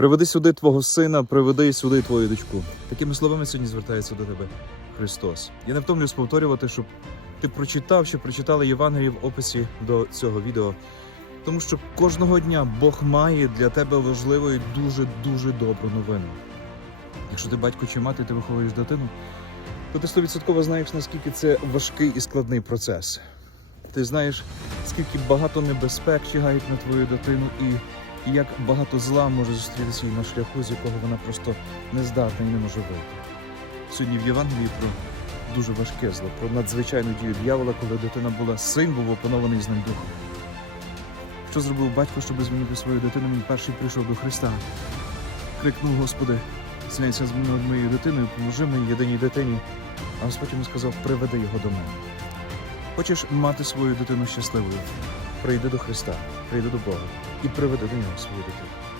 Приведи сюди твого сина, приведи сюди твою дочку. Такими словами сьогодні звертається до тебе Христос. Я не втомлюсь повторювати, щоб ти прочитав, що прочитали Євангелії в описі до цього відео. Тому що кожного дня Бог має для тебе важливу і дуже дуже добру новину. Якщо ти батько чи мати, ти виховуєш дитину, то ти стовідсотково знаєш, наскільки це важкий і складний процес. Ти знаєш, скільки багато небезпек чигають на твою дитину, і, і як багато зла може зустрітися їй на шляху, з якого вона просто не здатна і не може вийти. Сьогодні в Євангелії про дуже важке зло, про надзвичайну дію дьявола, коли дитина була син, був опанований з ним духом. Що зробив батько, щоб змінити свою дитину? Він перший прийшов до Христа. Крикнув, Господи, зняйся з над моєю дитиною, поможи моїй єдиній дитині. А Господь йому сказав, приведи його до мене. Хочеш мати свою дитину щасливою? Прийди до Христа, прийди до Бога і приведи до нього свою дитину.